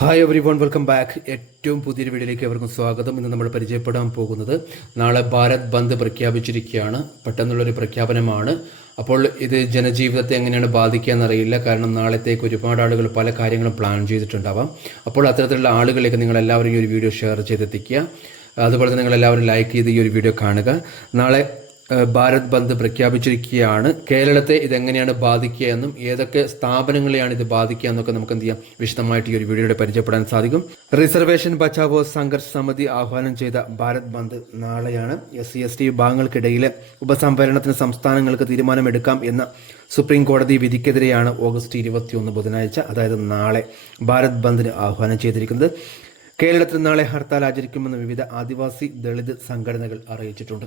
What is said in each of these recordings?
Hi everyone welcome back ഏറ്റവും പുതിയൊരു വീഡിയോയിലേക്ക് അവർക്കും സ്വാഗതം. ഇന്ന് നമ്മൾ പരിചയപ്പെടാൻ പോകുന്നത് നാളെ ഭാരത് ബന്ദ് പ്രഖ്യാപിച്ചിരിക്കുകയാണ്. പെട്ടെന്നുള്ളൊരു പ്രഖ്യാപനമാണ്. അപ്പോൾ ഇത് ജനജീവിതത്തെ എങ്ങനെയാണ് ബാധിക്കുക എന്നറിയില്ല കാരണം നാളത്തേക്ക് ഒരുപാട് ആളുകൾ പല കാര്യങ്ങളും പ്ലാൻ ചെയ്തിട്ടുണ്ടാവാം. അപ്പോൾ അത്തരത്തിലുള്ള ആളുകളിലേക്ക് നിങ്ങൾ എല്ലാവരും ഈ ഒരു വീഡിയോ ഷെയർ ചെയ്തെത്തിക്കുക. അതുപോലെ തന്നെ നിങ്ങൾ എല്ലാവരും ലൈക്ക് ചെയ്ത് ഈ ഒരു വീഡിയോ കാണുക. നാളെ ഭാരത് ബന്ദ് പ്രഖ്യാപിച്ചിരിക്കുകയാണ്. കേരളത്തെ ഇതെങ്ങനെയാണ് ബാധിക്കുക എന്നും ഏതൊക്കെ സ്ഥാപനങ്ങളെയാണ് ഇത് ബാധിക്കുക എന്നൊക്കെ നമുക്ക് എന്ത് ചെയ്യാം? വിശദമായിട്ട് ഈ ഒരു വീഡിയോയുടെ പരിചയപ്പെടാൻ സാധിക്കും. റിസർവേഷൻ ബച്ചാവോ സംഘർഷ് സമിതി ആഹ്വാനം ചെയ്ത ഭാരത് ബന്ദ് നാളെയാണ് എസ് സി എസ് ടി വിഭാഗങ്ങൾക്കിടയിലെ ഉപസംഭരണത്തിന് സംസ്ഥാനങ്ങൾക്ക് തീരുമാനമെടുക്കാം എന്ന സുപ്രീം കോടതി വിധിക്കെതിരെയാണ് ഓഗസ്റ്റ് ഇരുപത്തിയൊന്ന് ബുധനാഴ്ച അതായത് നാളെ ഭാരത് ബന്ദിന് ആഹ്വാനം ചെയ്തിരിക്കുന്നത്. കേരളത്തിൽ നാളെ ഹർത്താൽ ആചരിക്കുമെന്ന് വിവിധ ആദിവാസി ദളിത് സംഘടനകൾ അറിയിച്ചിട്ടുണ്ട്.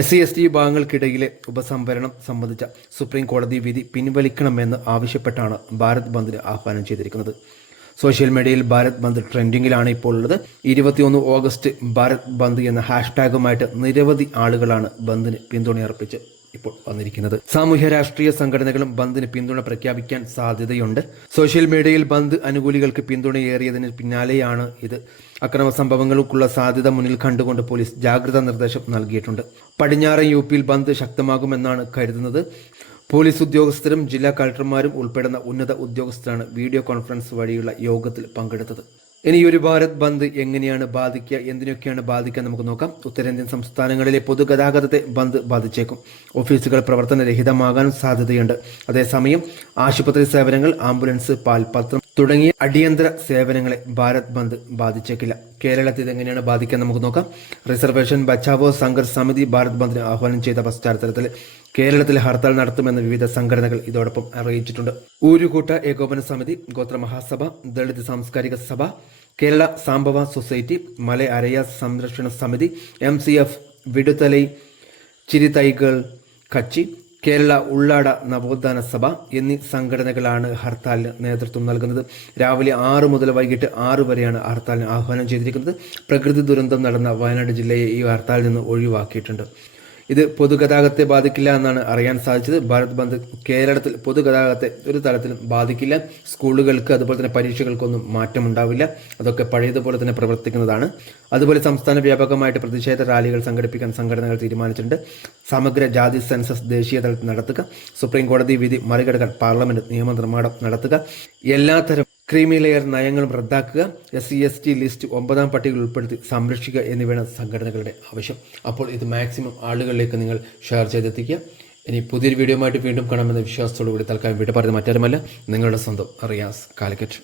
എസ് സി എസ് ടി വിഭാഗങ്ങൾക്കിടയിലെ ഉപസംവരണം സംബന്ധിച്ച സുപ്രീം കോടതി വിധി പിൻവലിക്കണമെന്ന് ആവശ്യപ്പെട്ടാണ് ഭാരത് ബന്ദിന് ആഹ്വാനം ചെയ്തിരിക്കുന്നത്. സോഷ്യൽ മീഡിയയിൽ ഭാരത് ബന്ദ് ട്രെൻഡിങ്ങിലാണ് ഇപ്പോൾ ഉള്ളത് ഇരുപത്തിയൊന്ന് ഓഗസ്റ്റ് ഭാരത് ബന്ദ് എന്ന ഹാഷ്ടാഗുമായിട്ട് നിരവധി ആളുകളാണ് ബന്ദിന് പിന്തുണയർപ്പിച്ച് ഇപ്പോൾ വന്നിരിക്കുന്നത്. സാമൂഹ്യ രാഷ്ട്രീയ സംഘടനകളും ബന്ദിന് പിന്തുണ പ്രഖ്യാപിക്കാൻ സാധ്യതയുണ്ട്. സോഷ്യൽ മീഡിയയിൽ ബന്ദ് അനുകൂലികൾക്ക് പിന്തുണയേറിയതിന് പിന്നാലെയാണ് ഇത്. അക്രമ സംഭവങ്ങൾക്കുള്ള സാധ്യത മുന്നിൽ കണ്ടുകൊണ്ട് പോലീസ് ജാഗ്രതാ നിർദ്ദേശം നൽകിയിട്ടുണ്ട്. പടിഞ്ഞാറൻ യു പിയിൽ ബന്ദ് ശക്തമാകുമെന്നാണ് കരുതുന്നത്. പോലീസ് ഉദ്യോഗസ്ഥരും ജില്ലാ കളക്ടർമാരും ഉൾപ്പെടുന്ന ഉന്നത ഉദ്യോഗസ്ഥരാണ് വീഡിയോ കോൺഫറൻസ് വഴിയുള്ള യോഗത്തിൽ പങ്കെടുത്തത്. ഇനി ഒരു ഭാരത് ബന്ദ് എങ്ങനെയാണ് ബാധിക്കുക എന്തിനൊക്കെയാണ് ബാധിക്കുക നമുക്ക് നോക്കാം. ഉത്തരേന്ത്യൻ സംസ്ഥാനങ്ങളിലെ പൊതുഗതാഗതത്തെ ബന്ദ് ബാധിച്ചേക്കും. ഓഫീസുകൾ പ്രവർത്തനരഹിതമാകാൻ സാധ്യതയുണ്ട്. അതേസമയം ആശുപത്രി സേവനങ്ങൾ ആംബുലൻസ് പാൽപത്രം തുടങ്ങിയ അടിയന്തര സേവനങ്ങളെ ഭാരത് ബന്ദ് ബാധിച്ചേക്കില്ല. കേരളത്തിൽ ഇതെങ്ങനെയാണ് ബാധിക്കാൻ നമുക്ക് നോക്കാം. റിസർവേഷൻ ബച്ചാവോ സംഘർഷ് സമിതി ഭാരത് ബന്ദിന് ആഹ്വാനം ചെയ്ത പശ്ചാത്തലത്തിൽ കേരളത്തിൽ ഹർത്താൽ നടത്തുമെന്ന് വിവിധ സംഘടനകൾ ഇതോടൊപ്പം അറിയിച്ചിട്ടുണ്ട്. ഊരുകൂട്ട ഏകോപന സമിതി ഗോത്ര മഹാസഭ ദളിത് സാംസ്കാരിക സഭ Kerala Sambhava society Mala Araya Samrakshana Samithi M C F Viduthalai Chiruthaigal Katchi Kerala Ullada Navothana Sabha എന്നീ സംഘടനകളാണ് ഹർത്താലിന് നേതൃത്വം നൽകുന്നത്. രാവിലെ ആറ് മുതൽ വൈകിട്ട് ആറ് വരെയാണ് ഹർത്താലിന് ആഹ്വാനം ചെയ്തിരിക്കുന്നത്. പ്രകൃതി ദുരന്തം നടന്ന വയനാട് ജില്ലയെ ഈ ഹർത്താലിൽ നിന്ന് ഒഴിവാക്കിയിട്ടുണ്ട്. ഇത് പൊതുഗതാഗതത്തെ ബാധിക്കില്ല എന്നാണ് അറിയാൻ സാധിച്ചത്. ഭാരത് ബന്ദ് കേരളത്തിൽ പൊതുഗതാഗതത്തെ ഒരു തരത്തിലും ബാധിക്കില്ല. സ്കൂളുകൾക്ക് അതുപോലെ തന്നെ പരീക്ഷകൾക്കൊന്നും മാറ്റമുണ്ടാവില്ല. അതൊക്കെ പഴയതുപോലെ തന്നെ പ്രവർത്തിക്കുന്നതാണ്. അതുപോലെ സംസ്ഥാന വ്യാപകമായിട്ട് പ്രതിഷേധ റാലികൾ സംഘടിപ്പിക്കാൻ സംഘടനകൾ തീരുമാനിച്ചിട്ടുണ്ട്. സമഗ്ര ജാതി സെൻസസ് ദേശീയ തലത്തിൽ നടത്തുക. സുപ്രീം കോടതി വിധി മറികടക്കാൻ പാർലമെന്റ് നിയമനിർമ്മാണം നടത്തുക. എല്ലാത്തരം ക്രീമി ലെയർ നയങ്ങളും റദ്ദാക്കുക S C S T list ഒമ്പതാം പട്ടികയിൽ ഉൾപ്പെടുത്തി സംരക്ഷിക്കുക എന്നിവയാണ് സംഘടനകളുടെ ആവശ്യം. അപ്പോൾ ഇത് മാക്സിമം ആളുകളിലേക്ക് നിങ്ങൾ ഷെയർ ചെയ്തെത്തിക്കുക. ഇനി പുതിയൊരു വീഡിയോ ആയിട്ട് വീണ്ടും കാണാമെന്ന വിശ്വാസത്തോടു കൂടി തൽക്കാലം വീട്ടിൽ പറയുന്നത് മറ്റാരുമല്ല. നിങ്ങളുടെ സ്വന്തം റിയാസ് കാലിക്കറ്റ്.